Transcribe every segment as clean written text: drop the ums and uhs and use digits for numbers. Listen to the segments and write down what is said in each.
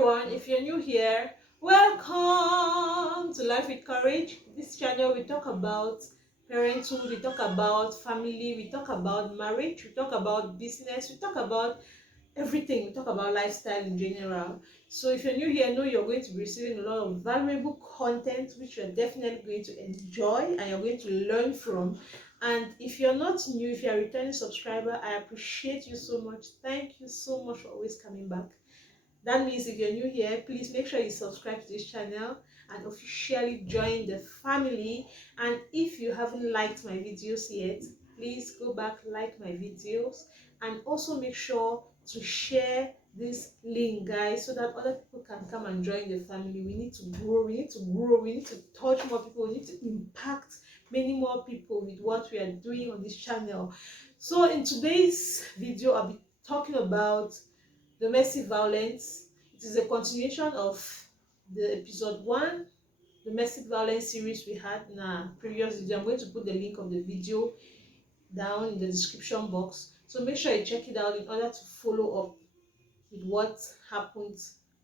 everyone. If you're new here, welcome to Life with Courage. This channel we talk about parenthood, we talk about family, we talk about marriage, we talk about business, we talk about everything. We talk about lifestyle in general. So if you're new here, know you're going to be receiving a lot of valuable content which you're definitely going to enjoy and you're going to learn from. And if you're not new, if you're a returning subscriber, I appreciate you so much. Thank you so much for always coming back. That means if you're new here, please make sure you subscribe to this channel and officially join the family. And if you haven't liked my videos yet, please go back, like my videos, and also make sure to share this link, guys, so that other people can come and join the family. We need to grow, we need to grow, we need to touch more people, we need to impact many more people with what we are doing on this channel. So in today's video, I'll be talking about domestic violence. It is a continuation of the episode 1 domestic violence series we had in our previous video. I'm going to put the link of the video down in the description box, so make sure you check it out in order to follow up with what happened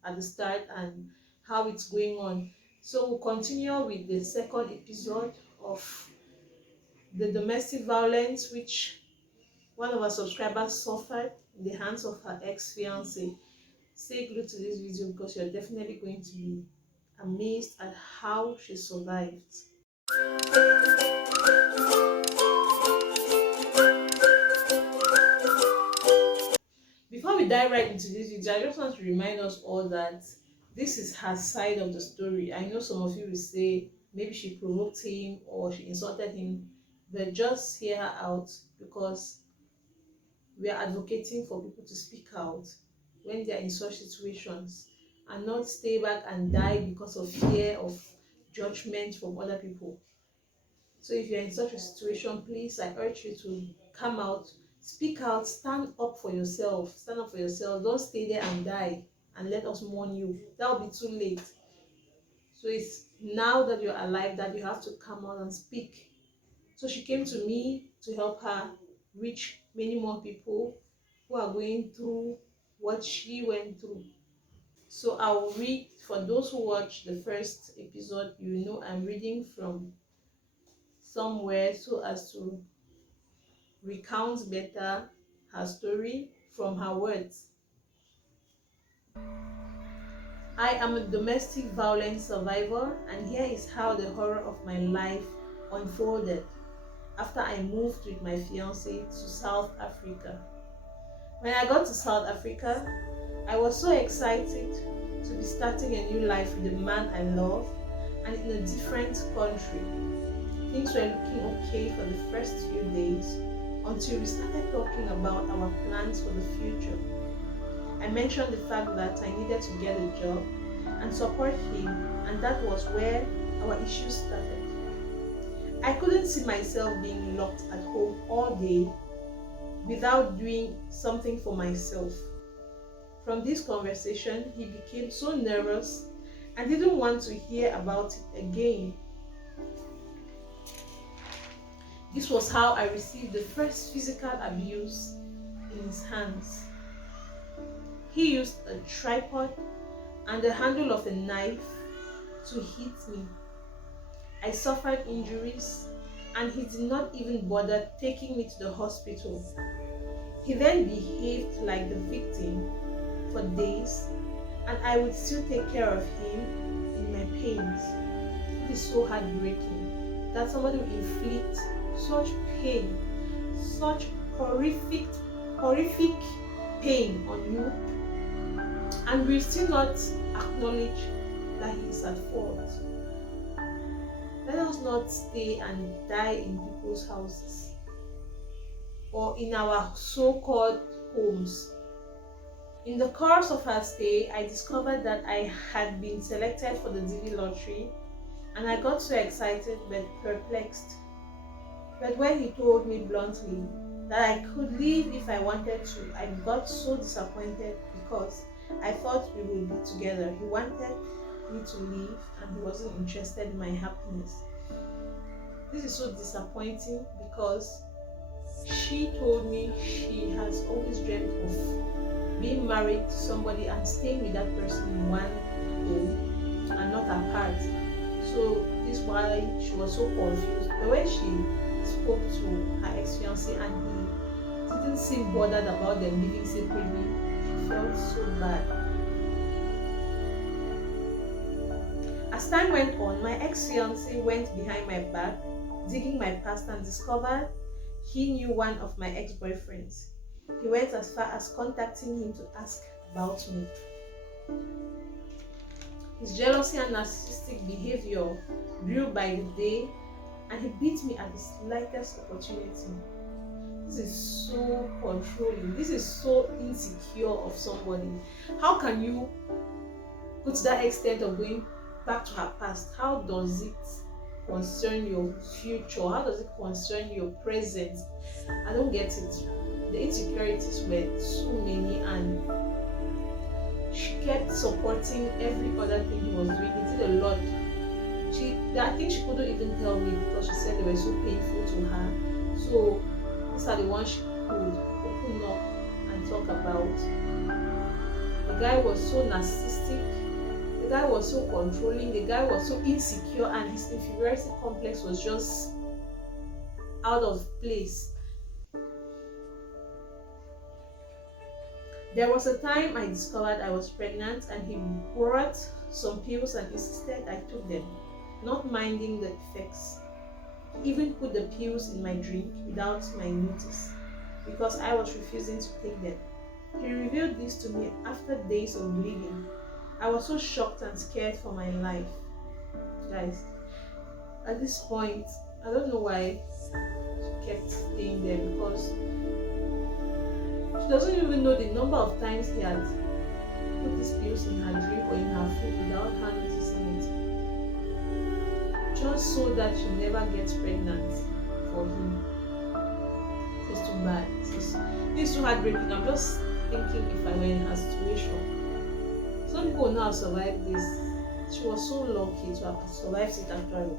at the start and how it's going on. So we'll continue with the second episode of the domestic violence which one of our subscribers suffered in the hands of her ex-fiance. Stay glued to this video because you're definitely going to be amazed at how she survived. Before we dive right into this video, I just want to remind us all that this is her side of the story. I know some of you will say maybe she provoked him or she insulted him, but just hear her out because we are advocating for people to speak out when they are in such situations and not stay back and die because of fear of judgment from other people. So if you're in such a situation, please, I urge you to come out, speak out, stand up for yourself. Stand up for yourself. Don't stay there and die and let us mourn you. That will be too late. So it's now that you're alive that you have to come out and speak. So she came to me to help her reach many more people who are going through what she went through. So I'll read, for those who watched the first episode, you know I'm reading from somewhere so as to recount better her story from her words. I am a domestic violence survivor, and here is how the horror of my life unfolded after I moved with my fiance to South Africa. When I got to South Africa, I was so excited to be starting a new life with the man I love and in a different country. Things were looking okay for the first few days until we started talking about our plans for the future. I mentioned the fact that I needed to get a job and support him, and that was where our issues started. I couldn't see myself being locked at home all day without doing something for myself. From this conversation, he became so nervous and didn't want to hear about it again. This was how I received the first physical abuse in his hands. He used a tripod and the handle of a knife to hit me. I suffered injuries and he did not even bother taking me to the hospital. He then behaved like the victim for days, and I would still take care of him in my pains. It is so heartbreaking that somebody will inflict such pain, such horrific pain on you, and will still not acknowledge that he is at fault. Let us not stay and die in people's houses or in our so-called homes. In the course of our stay, I discovered that I had been selected for the DV lottery, and I got so excited but perplexed. But when he told me bluntly that I could leave if I wanted to, I got so disappointed because I thought we would be together. He wanted me to leave and he wasn't interested in my happiness. This is so disappointing because she told me she has always dreamt of being married to somebody and staying with that person in one home and not apart. So this is why she was so confused. But when she spoke to her ex-fiance and he didn't seem bothered about them living separately, she felt so bad. As time went on, my ex-fiance went behind my back, digging my past, and discovered he knew one of my ex-boyfriends. He went as far as contacting him to ask about me. His jealousy and narcissistic behavior grew by the day, and he beat me at the slightest opportunity. This is so controlling. This is so insecure of somebody. How can you go to that extent of going back to her past? How does it concern your future? How does it concern your present? I don't get it. The insecurities were so many, and she kept supporting every other thing he was doing. He did a lot. I think she couldn't even tell me because she said they were so painful to her. So these are the ones she could open up and talk about. The guy was so narcissistic. The guy was so controlling. The guy was so insecure, and his inferiority complex was just out of place. There was a time I discovered I was pregnant, and he brought some pills and insisted I took them, not minding the effects. He even put the pills in my drink without my notice because I was refusing to take them. He revealed this to me after days of bleeding. I was so shocked and scared for my life. Guys, at this point, I don't know why she kept staying there, because she doesn't even know the number of times he had put these pills in her drink or in her food without her noticing it. Just so that she never gets pregnant for him. It's too bad. It's too heartbreaking. I'm just thinking if I were in her situation. Some people now survive this. She was so lucky to have survived it actually.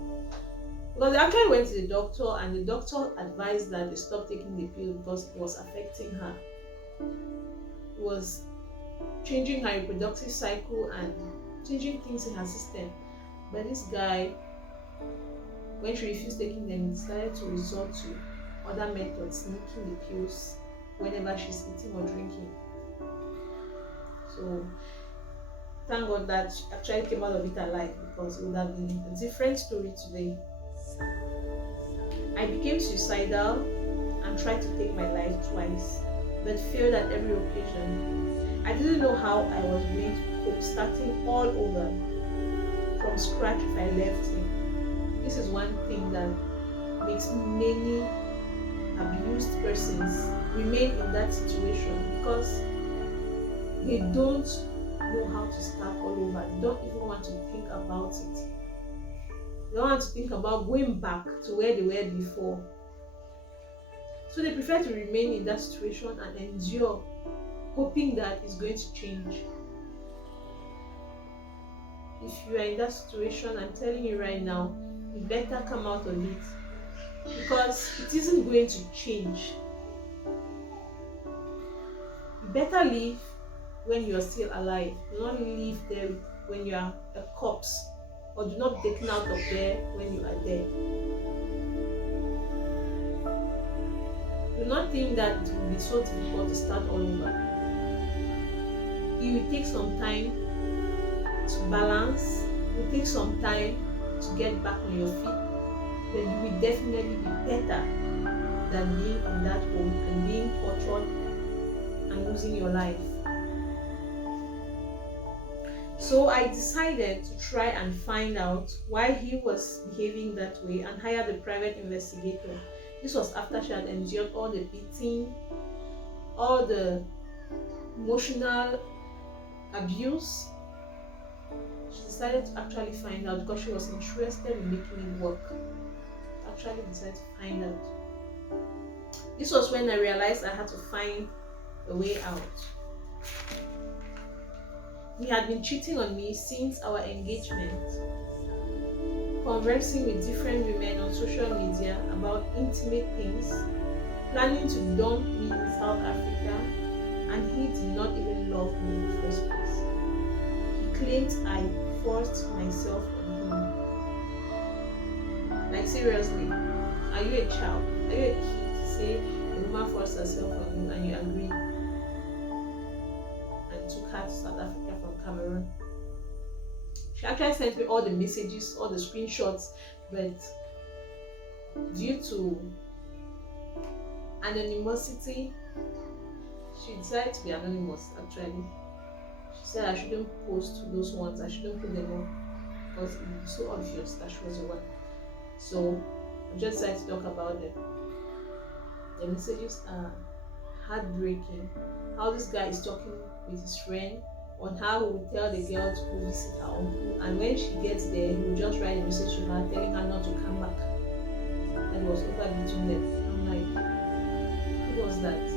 Because they actually went to the doctor, and the doctor advised that they stop taking the pill because it was affecting her. It was changing her reproductive cycle and changing things in her system. But this guy, when she refused taking them, he decided to resort to other methods, sneaking the pills whenever she's eating or drinking. So thank God that she actually came out of it alive, because it would have been a different story today. I became suicidal and tried to take my life twice, but failed at every occasion. I didn't know how I was going to cope, starting all over from scratch if I left him. This is one thing that makes many abused persons remain in that situation, because they don't know how to start all over. They don't even want to think about it. They don't want to think about going back to where they were before. So they prefer to remain in that situation and endure, hoping that it's going to change. If you are in that situation, I'm telling you right now, you better come out of it, because it isn't going to change. You better leave when you are still alive. Do not leave there when you are a corpse, or do not be taken out of there when you are dead. Do not think that it will be so difficult to start all over. It will take some time to balance. It will take some time to get back on your feet, but you will definitely be better than being in that home and being tortured and losing your life. So I decided to try and find out why he was behaving that way and hired a private investigator. This was after she had endured all the beating, all the emotional abuse. She decided to actually find out, because she was interested in making it work. Actually decided to find out. This was when I realized I had to find a way out. He had been cheating on me since our engagement, conversing with different women on social media about intimate things, planning to dump me in South Africa, and he did not even love me in the first place. He claims I forced myself on him. Like, seriously, are you a child? Are you a kid to say a woman forced herself on you and you agreed and took her to South Africa from Cameroon? She actually sent me all the messages, all the screenshots, but due to anonymity, she decided to be anonymous. Actually, she said I shouldn't post those ones, I shouldn't put them up because it would be so obvious that she was the one. So I just decided to talk about them. The messages are heartbreaking. How this guy is talking with his friend on how he will tell the girl to go visit her uncle, and when she gets there, he will just write a message to her telling her not to come back. That was over between them. I'm like, who was that?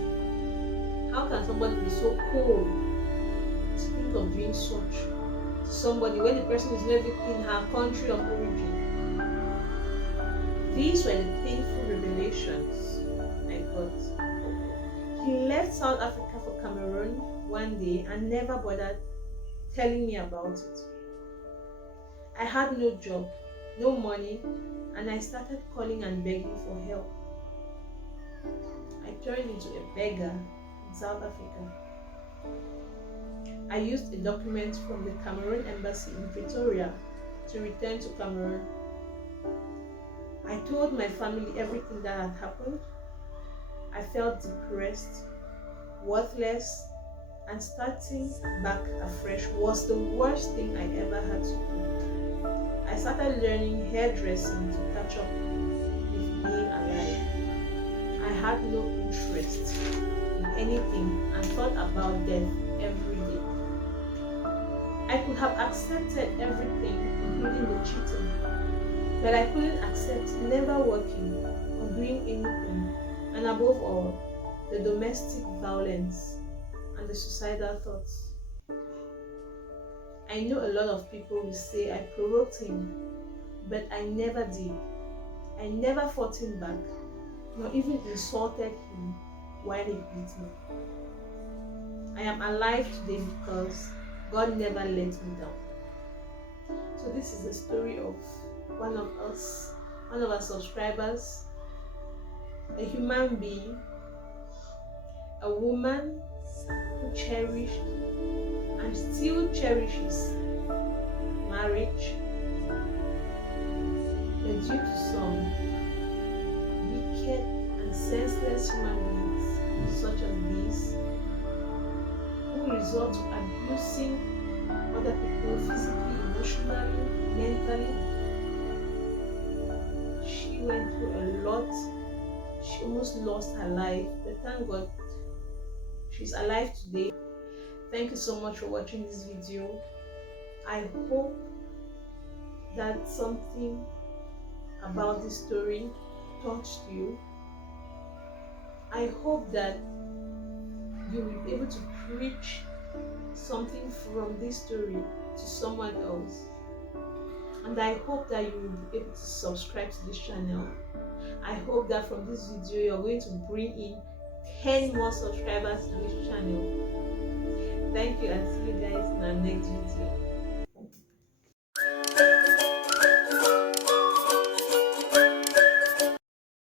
How can somebody be so cold to think of doing such to somebody when the person is not in her country of origin? These were the painful revelations I got. He left South Africa for Cameroon one day and never bothered telling me about it. I had no job, no money, and I started calling and begging for help. I turned into a beggar in South Africa. I used a document from the Cameroon embassy in Pretoria to return to Cameroon. I told my family everything that had happened. I felt depressed, worthless, and starting back afresh was the worst thing I ever had to do. I started learning hairdressing to catch up with being alive. I had no interest in anything and thought about death every day. I could have accepted everything, including the cheating, but I couldn't accept never working or doing anything, and above all, the domestic violence and the suicidal thoughts. I know a lot of people will say I provoked him, but I never did. I never fought him back, nor even insulted him while he beat me. I am alive today because God never let me down. So this is the story of one of our subscribers, a human being, a woman who cherished and still cherishes marriage, but due to some wicked and senseless human beings such as these, who resort to abusing other people physically, emotionally, mentally. She went through a lot. She almost lost her life, but thank God she's alive today. Thank you so much for watching this video. I hope that something about this story touched you. I hope that you will be able to preach something from this story to someone else. And I hope that you will be able to subscribe to this channel. I hope that from this video you're going to bring in 10 more subscribers to this channel. Thank you, and see you guys in our next video.